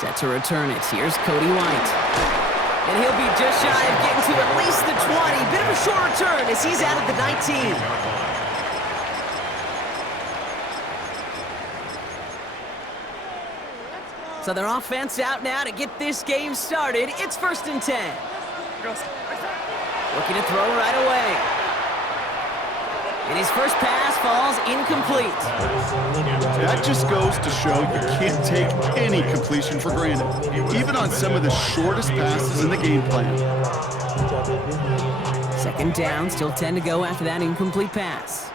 Set to return it. Here's Cody White. And he'll be just shy of getting to at least the 20. Bit of a short return as he's out at the 19. So their offense out now to get this game started. It's 1st and 10. Looking to throw right away. And his first pass falls incomplete. That just goes to show you can't take any completion for granted, even on some of the shortest passes in the game plan. 2nd down, still 10 to go after that incomplete pass.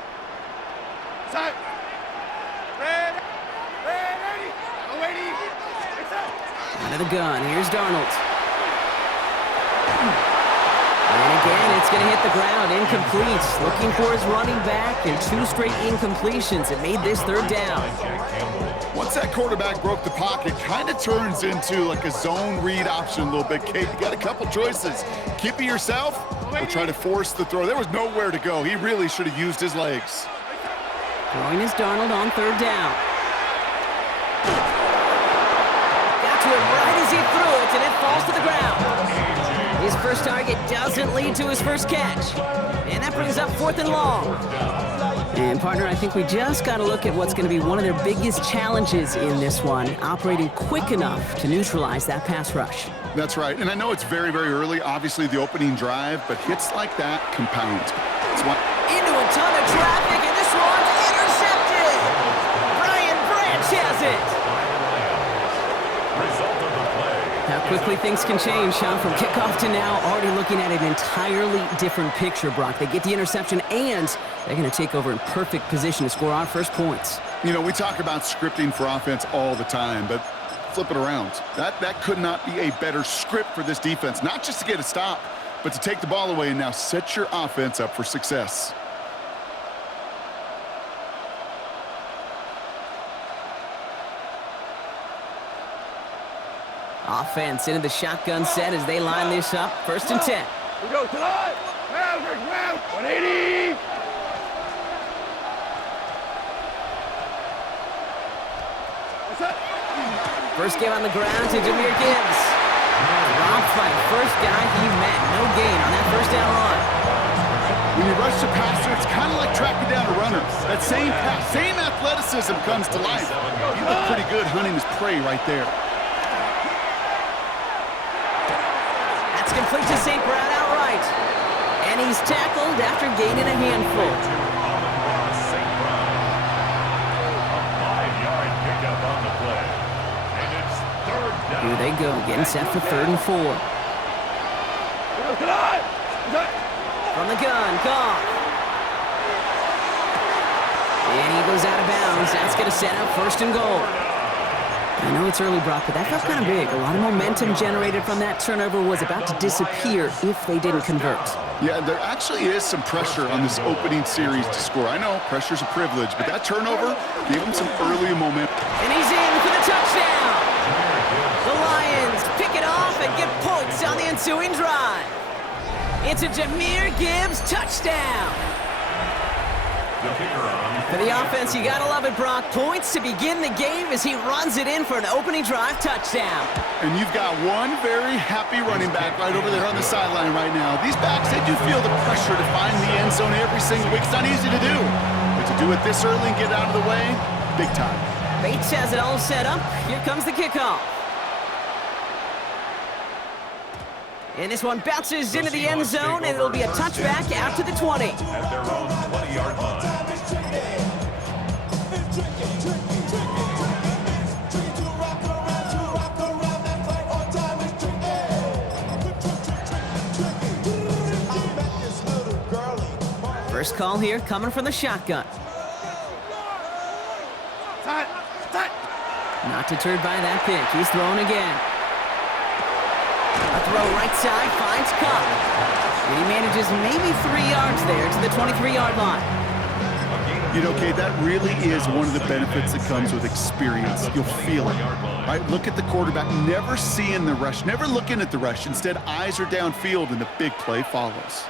Out of the gun, here's Darnold. And again, it's going to hit the ground, incomplete. Looking for his running back, and 2 straight incompletions. It made this 3rd down. Once that quarterback broke the pocket, kind of turns into like a zone read option a little bit, Kate. You got a couple choices. Keep it yourself or try to force the throw. There was nowhere to go. He really should have used his legs. Throwing is Darnold on 3rd down. Got to it right as he threw it, and it falls to the ground. His first target doesn't lead to his first catch. And that brings up 4th and long. And, partner, I think we just got to look at what's going to be one of their biggest challenges in this one, operating quick enough to neutralize that pass rush. That's right. And I know it's very, very early, obviously the opening drive, but hits like that compound. Into a ton of traffic, and this one's intercepted. Brian Branch has it. How quickly things can change, huh? From kickoff to now, already looking at an entirely different picture, Brock. They get the interception, and they're going to take over in perfect position to score our first points. You know, we talk about scripting for offense all the time, but flip it around. That could not be a better script for this defense, not just to get a stop, but to take the ball away and now set your offense up for success. Offense into the shotgun set as they line this up. 1st and 10. We go tonight. Round, 180. First game on the ground to Jahmyr Gibbs. Dropped by the first guy he met. No gain on that 1st down run. When you rush the passer, it's kind of like tracking down a runner. That same pass, same athleticism comes to life. He looked pretty good hunting his prey right there. Complete to St. Brown outright. And he's tackled after gaining a handful. Here they go, getting set for 3rd and 4. From the gun, Goff. And he goes out of bounds. That's going to set up 1st and goal. I know it's early, Brock, but that felt kind of big. A lot of momentum generated from that turnover was about to disappear if they didn't convert. Yeah, there actually is some pressure on this opening series to score. I know pressure's a privilege, but that turnover gave him some early momentum. And he's in for the touchdown. The Lions pick it off and get points on the ensuing drive. It's a Jahmyr Gibbs touchdown. For the offense, you gotta love it, Brock. Points to begin the game as he runs it in for an opening drive touchdown. And you've got one very happy running back right over there on the sideline right now. These backs, they do feel the pressure to find the end zone every single week. It's not easy to do. But to do it this early and get out of the way, big time. Bates has it all set up. Here comes the kickoff. And this one bounces into the end zone, and it'll be a touchback out to the 20. At their own 20-yard line. First call here coming from the shotgun. Not deterred by that pick. He's throwing again. A throw right side finds Cup. And he manages maybe 3 yards there to the 23-yard line. You know, Kate, that really is one of the benefits that comes with experience. You'll feel it, right? Look at the quarterback, never seeing the rush, never looking at the rush. Instead, eyes are downfield, and the big play follows.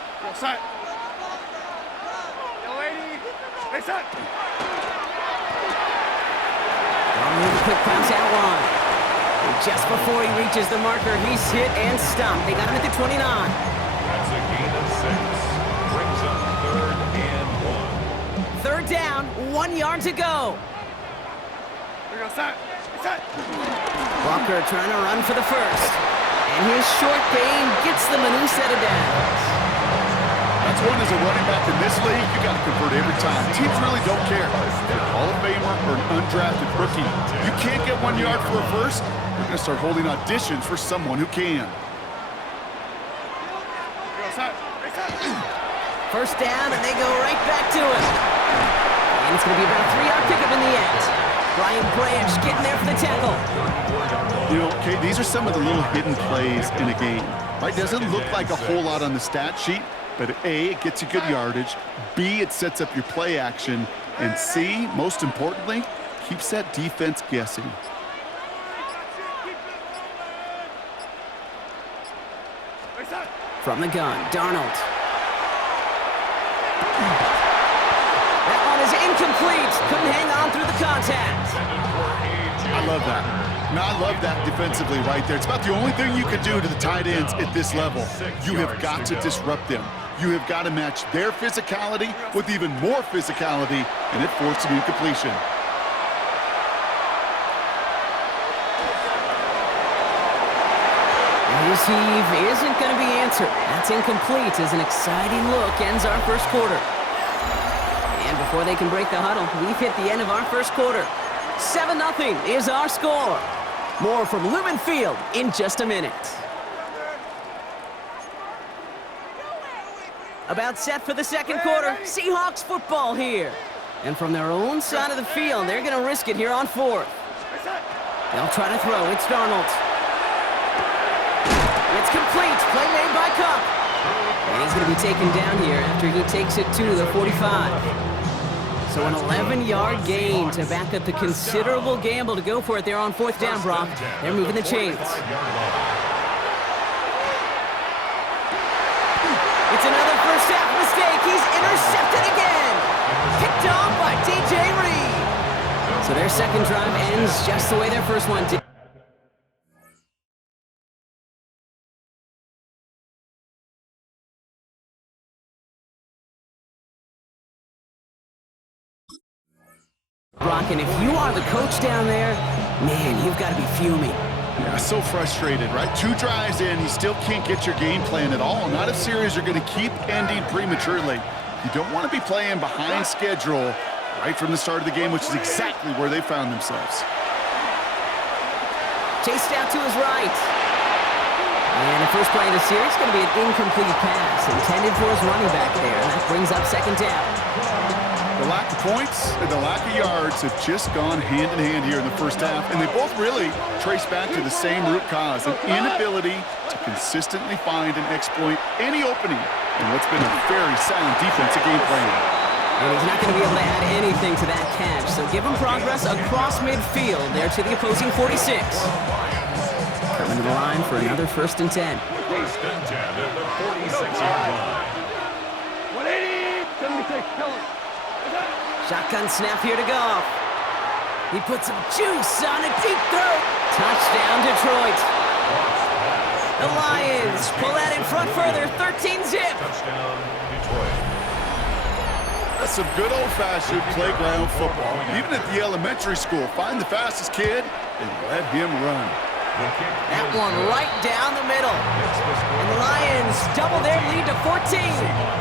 Quick pass out wide. They Just before he reaches the marker, he's hit and stopped. They got him at the 29. That's a gain of 6. Brings up 3rd and 1. Third down, 1 yard to go. Here we go, set. Set. Walker trying to run for the first. And his short gain gets them a new set of downs. That's one as a running back in this league, you got to convert every time. Teams really don't care. If you're a Hall of Famer or an undrafted rookie, you can't get 1 yard for a first, you're going to start holding auditions for someone who can. First down, and they go right back to him. And it's going to be about a 3-yard pickup in the end. Brian Branch getting there for the tackle. You know, okay, these are some of the little hidden plays in a game. Right? Doesn't look like a whole lot on the stat sheet, but A, it gets you good yardage. B, it sets up your play action. And C, most importantly, keeps that defense guessing. From the gun, Darnold. That one is incomplete. Couldn't hang on through the contact. I love that. Now, I love that defensively right there. It's about the only thing you can do to the tight ends at this level. You have got to disrupt them. You have got to match their physicality with even more physicality, and it forced an incompletion. His heave isn't going to be answered. That's incomplete as an exciting look ends our first quarter. And before they can break the huddle, we've hit the end of our first quarter. 7-0 is our score. More from Lumen Field in just a minute. About set for the second quarter. Seahawks football here. And from their own side of the field, they're going to risk it here on 4th. They'll try to throw. It's Darnold. It's complete. Play made by Cup. And he's going to be taken down here after he takes it to the 45. So an 11-yard gain to back up the considerable gamble to go for it there on 4th down, Brock. They're moving the chains. It's another first half mistake. He's intercepted again. Picked off by DJ Reed. So their second drive ends just the way their first one did. Brock, and if you are the coach down there, man, you've got to be fuming. Yeah, so frustrated, right? 2 drives in, you still can't get your game plan at all. Not if series are going to keep ending prematurely. You don't want to be playing behind schedule right from the start of the game, which is exactly where they found themselves. Chased out to his right. And the first play of the series is going to be an incomplete pass intended for his running back there, and that brings up second down. The lack of points and the lack of yards have just gone hand in hand here in the first half, and they both really trace back to the same root cause, an inability to consistently find and exploit any opening in what's been a very sound defensive game plan. And he's not going to be able to add anything to that catch, so give him progress across midfield there to the opposing 46. Coming to the line for another 1st and 10. First and 10 at the 46-yard line. 180, 76, kill him. Shotgun snap here to Goff. He puts some juice on a deep throw. Touchdown, Detroit. The Lions pull that in front further, 13-zip. Touchdown, Detroit. That's some good old-fashioned playground football. Even at the elementary school, find the fastest kid and let him run. That one right down the middle. And the Lions double their lead to 14.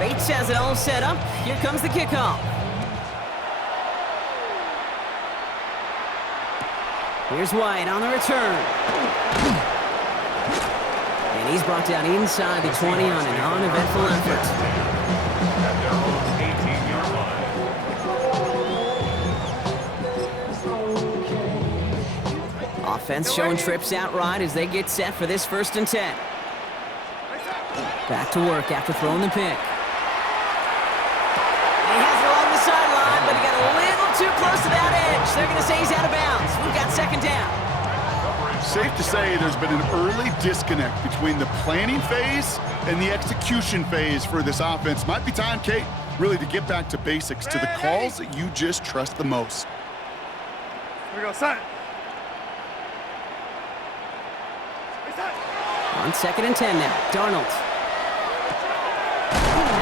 Bates has it all set up. Here comes the kickoff. Here's White on the return. And he's brought down inside the 20 on an uneventful effort. At their own 18-yard line. Offense showing trips out right as they get set for this 1st and 10. Back to work after throwing the pick. But he got a little too close to that edge. They're going to say he's out of bounds. We've got second down. Safe to say there's been an early disconnect between the planning phase and the execution phase for this offense. Might be time, Kate, really to get back to basics, to the calls that you just trust the most. Here we go, set. On 2nd and 10 now. Darnold.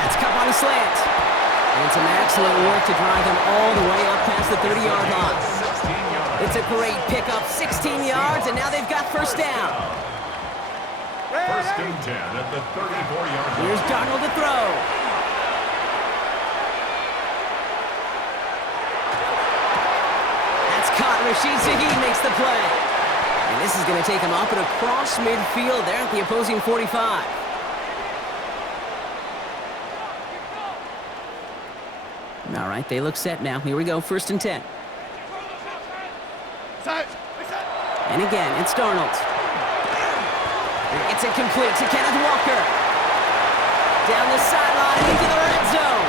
That's Cup on the slant. And some excellent work to drive them all the way up past the 30-yard line. It's a great pickup, 16 yards, and now they've got first down. First and 10 at the 34-yard line. Here's Darnold to throw. That's caught. Rashid Shaheed makes the play. And this is going to take him up and across midfield there at the opposing 45. All right, they look set now. Here we go, 1st and 10. And again, it's Darnold. It's incomplete to Kenneth Walker. Down the sideline into the red zone.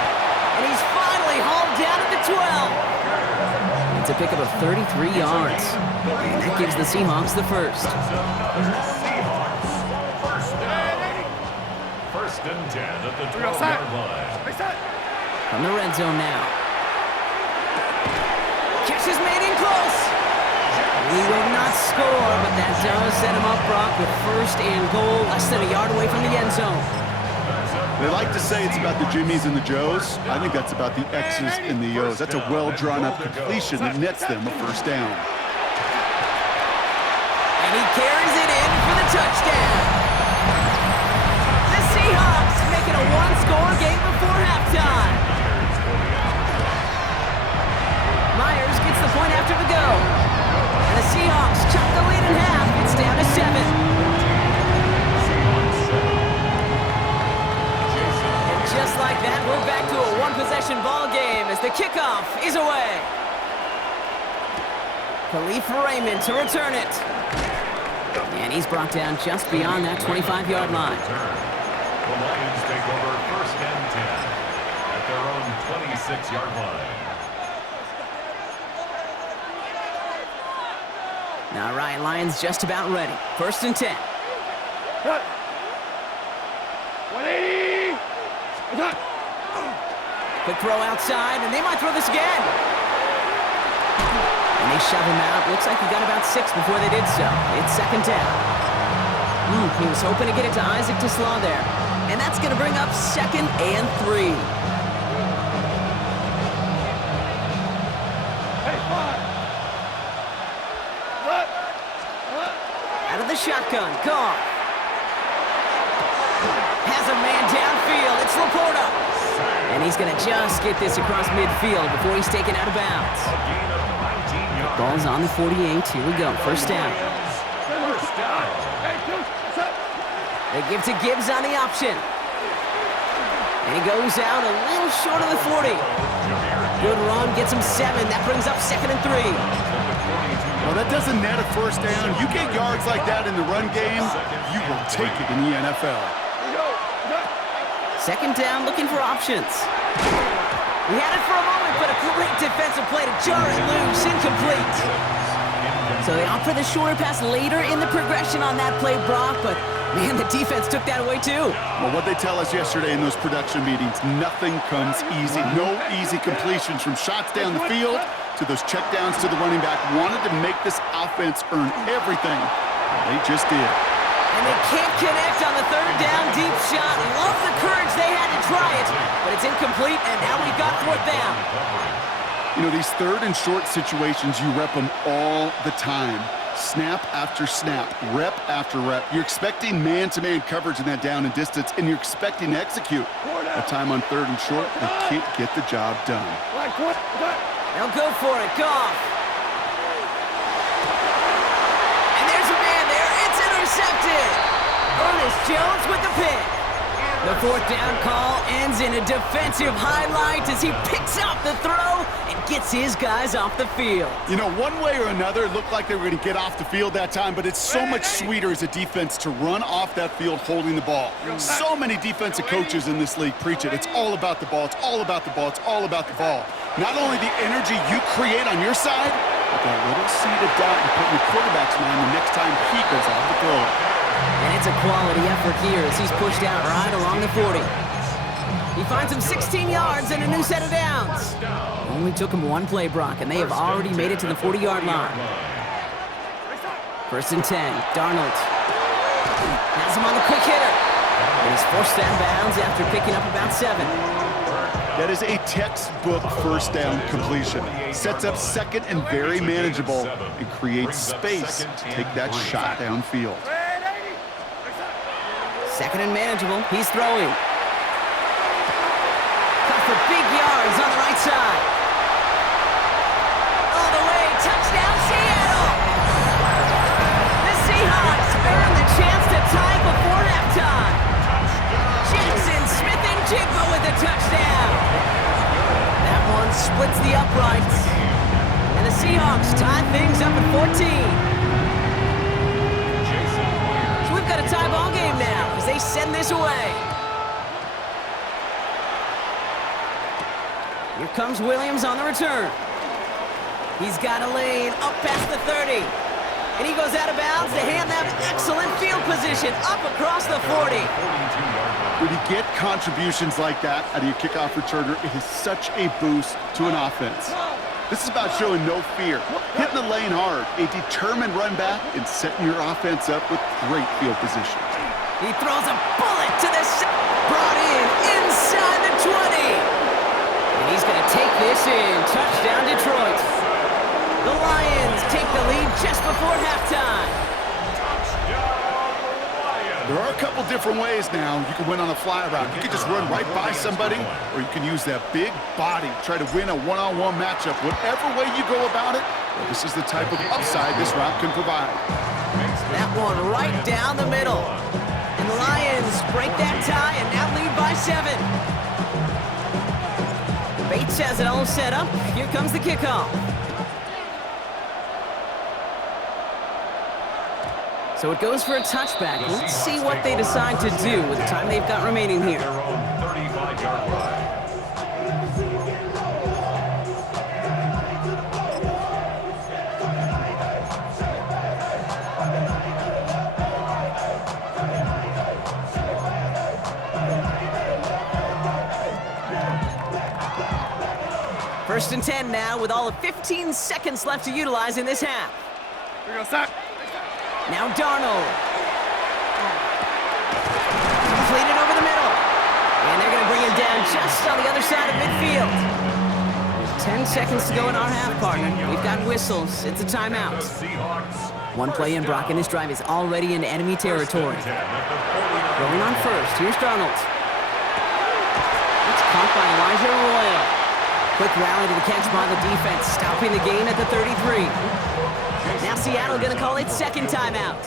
And he's finally hauled down at the 12. It's a pickup of 33 yards. And that gives the Seahawks the first. First and 10 at the 12-yard line. From the red zone now. Catch is made in close. He will not score, but that does set him up, Brock, with 1st and goal, less than a yard away from the end zone. They like to say it's about the Jimmies and the Joes. I think that's about the X's and the O's. That's a well-drawn-up completion that nets them a first down. And he carries it in for the touchdown. The Seahawks make it a one-score game before halftime. Myers gets the point after the go. And the Seahawks chop the lead in half. It's down to 7. And just like that, we're back to a one-possession ball game as the kickoff is away. Khalif Raymond to return it. And he's brought down just beyond that 25-yard line. The Lions take over 1st and 10 at their own 26-yard line. All right, Lions just about ready. 1st and 10. 180. Quick throw outside, and they might throw this again. And they shove him out. Looks like he got about 6 before they did so. It's 2nd down. He was hoping to get it to Isaac Slaw there. And that's going to bring up 2nd and 3. Out of the shotgun, Goff. Has a man downfield. It's Laporta. And he's going to just get this across midfield before he's taken out of bounds. Ball's on the 48. Here we go. First down. They give to Gibbs on the option. And he goes out a little short of the 40. Good run. Gets him 7. That brings up 2nd and 3. Well, that doesn't net a first down. You get yards like that in the run game, you will take it in the NFL. 2nd down, looking for options. He had it for a moment, but a great defensive play to jar it loose, incomplete. So they opt for the shorter pass later in the progression on that play, Brock, but man, the defense took that away too. Well, what they tell us yesterday in those production meetings, nothing comes easy. No easy completions from shots down the field to those checkdowns to the running back. Wanted to make this offense earn everything. They just did. And they can't connect on the 3rd down deep shot. Love the courage they had to try it, but it's incomplete, and now we've got 4th down. You know, these 3rd and short situations, you rep them all the time. Snap after snap, rep after rep. You're expecting man-to-man coverage in that down and distance, and you're expecting to execute. A time on 3rd and short, they can't get the job done. They'll go for it. Goff. And there's a man there. It's intercepted. Ernest Jones with the pick. The 4th down call ends in a defensive highlight as he picks up the throw and gets his guys off the field. You know, one way or another, it looked like they were going to get off the field that time, but it's so much sweeter as a defense to run off that field holding the ball. So many defensive coaches in this league preach it. It's all about the ball. It's all about the ball. It's all about the ball. Not only the energy you create on your side, but that little seed of doubt you put in your quarterback's mind the next time he goes off the throw. And it's a quality effort here as he's pushed out right along the 40. He finds him 16 yards and a new set of downs. Only took him one play, Brock, and they have already made it to the 40-yard line. 1st and 10, Darnold. Has him on the quick hitter. And he's forced out of bounds after picking up about 7. That is a textbook first down completion. Sets up second and very manageable and creates space to take that shot downfield. Second and manageable. He's throwing. Got for big yards on the right side. All the way. Touchdown, Seattle. The Seahawks earn the chance to tie before halftime. Jackson Smith-Njigba with the touchdown. That one splits the uprights. And the Seahawks tie things up at 14. So we've got a tie ball game now as they send this away. Here comes Williams on the return. He's got a lane up past the 30. And he goes out of bounds to hand them excellent field position up across the 40. When you get contributions like that out of your kickoff returner, it is such a boost to an offense. This is about showing no fear, hitting the lane hard, a determined run back, and setting your offense up with great field position. He throws a bullet to the brought in inside the 20. And he's going to take this in. Touchdown, Detroit. The Lions take the lead just before halftime. There are a couple different ways now you can win on a fly route. You can just run right by somebody, or you can use that big body, try to win a one-on-one matchup. Whatever way you go about it, well, this is the type of upside this route can provide. That one right down the middle. And the Lions break that tie and now lead by 7. Bates has it all set up. Here comes the kickoff. So it goes for a touchback. Let's see what they decide to do with the time they've got remaining here. Their own 35-yard line. First and 10 now with all of 15 seconds left to utilize in this half. We're going to stop. Now Darnold. Completed over the middle. And they're going to bring him down just on the other side of midfield. 10 seconds to go in our half, partner. We've got whistles. It's a timeout. One play in, Brock, and this drive is already into enemy territory. Going on first. Here's Darnold. It's caught by Elijah Arroyo. Quick rally to the catch by the defense, stopping the gain at the 33. Now Seattle going to call it second timeout.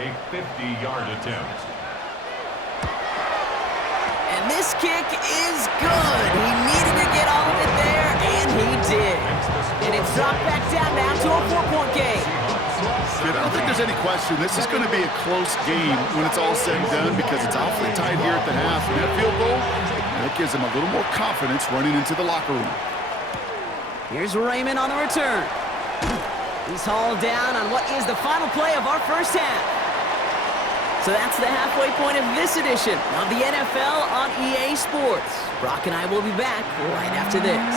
A 50-yard attempt. And this kick is good. He needed to get all of it there, and he did. And it's dropped back down now to a 4-point game. I don't think there's any question. This is going to be a close game when it's all said and done because it's awfully tight here at the half. And that field goal, that gives them a little more confidence running into the locker room. Here's Raymond on the return. He's hauled down on what is the final play of our first half. So that's the halfway point of this edition of the NFL on EA Sports. Brock and I will be back right after this.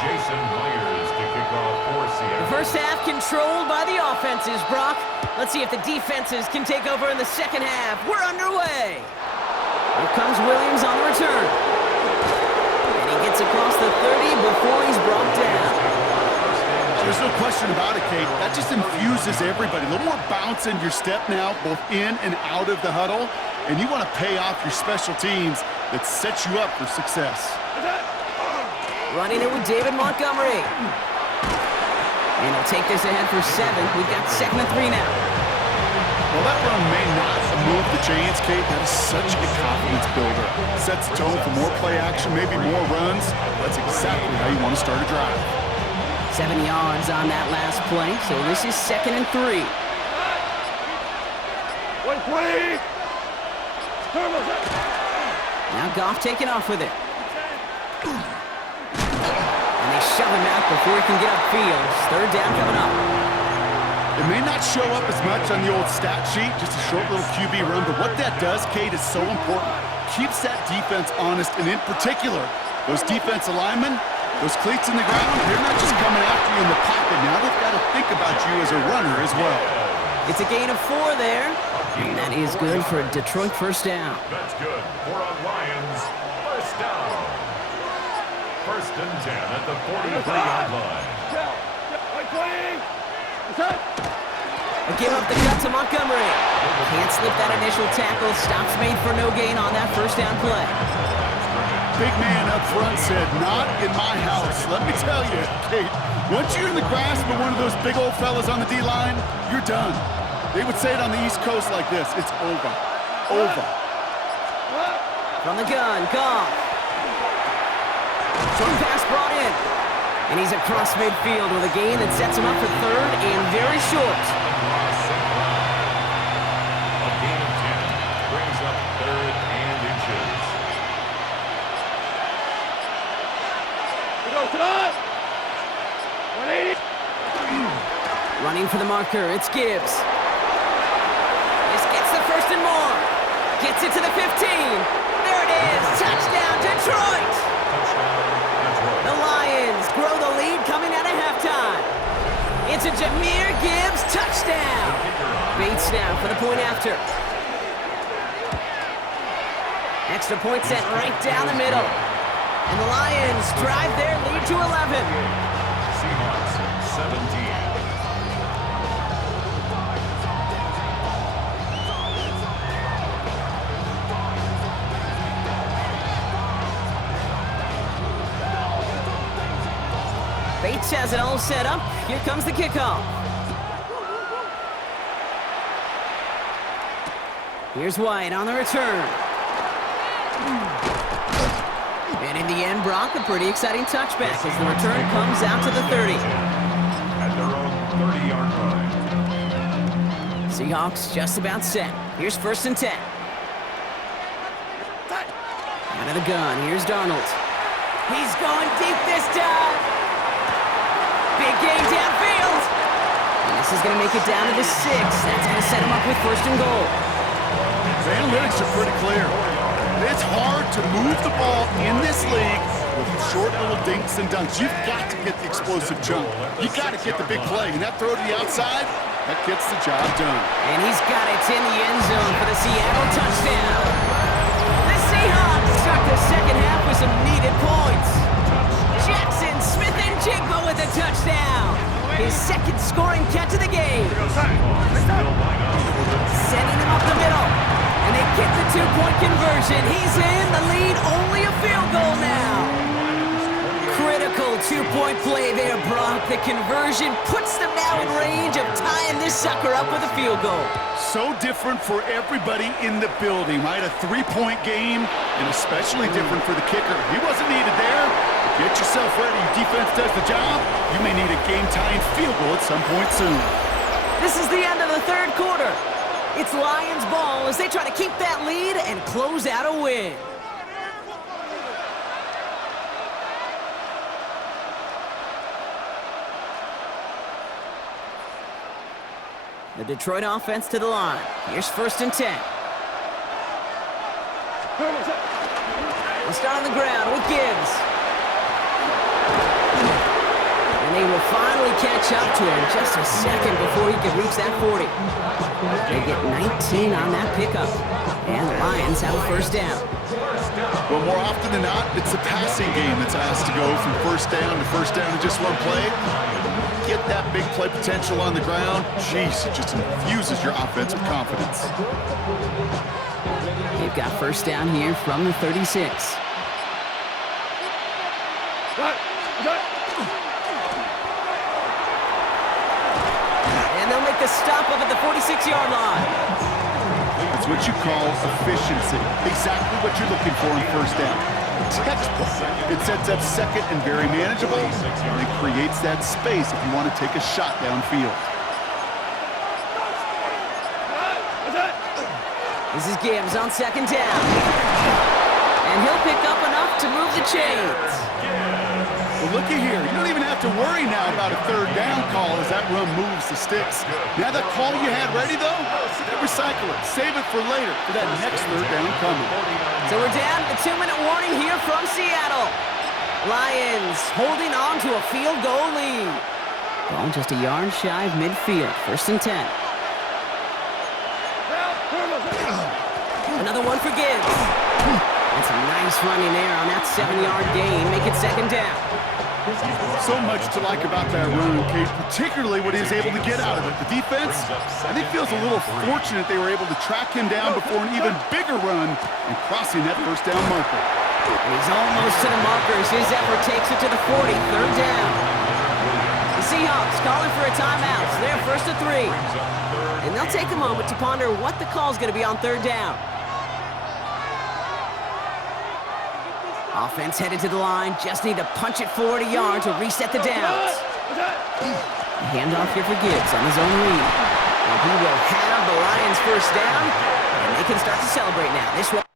Jason Myers to kick off for Seattle. The first half controlled by the offenses, Brock. Let's see if the defenses can take over in the second half. We're underway. Here comes Williams on the return. And he gets across the 30 before he's brought down. There's no question about it, Kate. That just infuses everybody. A little more bounce in your step now, both in and out of the huddle. And you want to pay off your special teams that sets you up for success. Running it with David Montgomery. And he'll take this ahead for 7. We've got 2nd and 3 now. Well, that run may not move the chains, Kate. That is such a confidence builder. Sets the tone for more play action, maybe more runs. That's exactly how you want to start a drive. 7 yards on that last play, so this is 2nd and 3. 120. Now Goff taking off with it. And they shove him out before he can get upfield. 3rd down coming up. It may not show up as much on the old stat sheet, just a short little QB run, but what that does, Kate, is so important. Keeps that defense honest, and in particular, those defense linemen, Those cleats in the ground, they're not just coming after you in the pocket. Now they've got to think about you as a runner as well. It's a gain of 4 there. And that is good for a Detroit first down. That's good for a Lions first down. First and 10 at the 43-yard line. A give up the cut to Montgomery. Can't slip that initial tackle. Stops made for no gain on that first down play. Big man up front said, not in my house. Let me tell you, Kate, once you're in the grasp of one of those big old fellas on the D-line, you're done. They would say it on the East Coast like this, it's over. Over. From the gun, Goff. Short pass brought in. And he's across midfield with a gain that sets him up for third and very short. A gain of 10 brings up third and inches. Running for the marker, it's Gibbs. This gets the first and more. Gets it to the 15. There it is. Touchdown, Detroit. The Lions grow the lead coming out of halftime. It's a Jahmyr Gibbs touchdown. Bates now for the point after. Extra point set right down the middle. And the Lions drive their lead to 11. Seahawks 17. Bates has it all set up. Here comes the kickoff. Here's White on the return. And in the end, Brock, a pretty exciting touchback as the return comes out to the 30. At their own 30-yard line. Seahawks just about set. Here's first and 10. Out of the gun, here's Darnold. He's going deep this time. Big gain downfield. And this is going to make it down to the 6. That's going to set him up with first and goal. The analytics are pretty clear. It's hard to move the ball in this league with short little dinks and dunks. You've got to get the explosive jump. You got to get the big play. And that throw to the outside, that gets the job done. And he's got it in the end zone for the Seattle touchdown. The Seahawks start the second half with some needed points. Jackson Smith-Njigba with a touchdown. His second scoring catch of the game. Sending him up the middle. And they get the two-point conversion. He's in the lead, only a field goal now. Critical two-point play there, Brock. The conversion puts them now in range of tying this sucker up with a field goal. So different for everybody in the building, right? A three-point game, and especially different for the kicker. He wasn't needed there. Get yourself ready. Your defense does the job. You may need a game-tying field goal at some point soon. This is the end of the third quarter. It's Lions ball as they try to keep that lead and close out a win. The Detroit offense to the line. Here's first and 10. We'll start on the ground with Gibbs. And they will finally catch up to him just a second before he can reach that 40. They get 19 on that pickup. And the Lions have a first down. Well, more often than not, it's the passing game that's asked to go from first down to just one play. Get that big play potential on the ground. Jeez, it just infuses your offense with confidence. They've got first down here from the 36. And they'll make the stop up at the 46-yard line. It's what you call efficiency. Exactly what you're looking for in first down. Textbook. It sets up second and very manageable, and it creates that space if you want to take a shot downfield. This is Gibbs on second down. And he'll pick up enough to move the chains. Well, looky here. You don't even have to worry now about a third down call as that run moves the sticks. Now that call you had ready, though, recycle it. Save it for later for that next third down coming. So we're down to the 2-minute warning here from Seattle. Lions holding on to a field goal lead. Ball just a yard shy of midfield. 1st and 10. Another one for Gibbs. And some nice running there on that 7-yard gain. Make it 2nd down. So much to like about that run, Kate, particularly what he was able to get out of it. The defense, I think, feels a little fortunate they were able to track him down before an even bigger run and crossing that 1st down marker. And he's almost to the markers. His effort takes it to the 40. 3rd down. The Seahawks calling for a timeout. So they're 1st and 3. And they'll take a moment to ponder what the call is going to be on 3rd down. Offense headed to the line. Just need to punch it forward a yard to reset the downs. Handoff here for Gibbs on his own read. And he will have the Lions 1st down. And they can start to celebrate now. This one.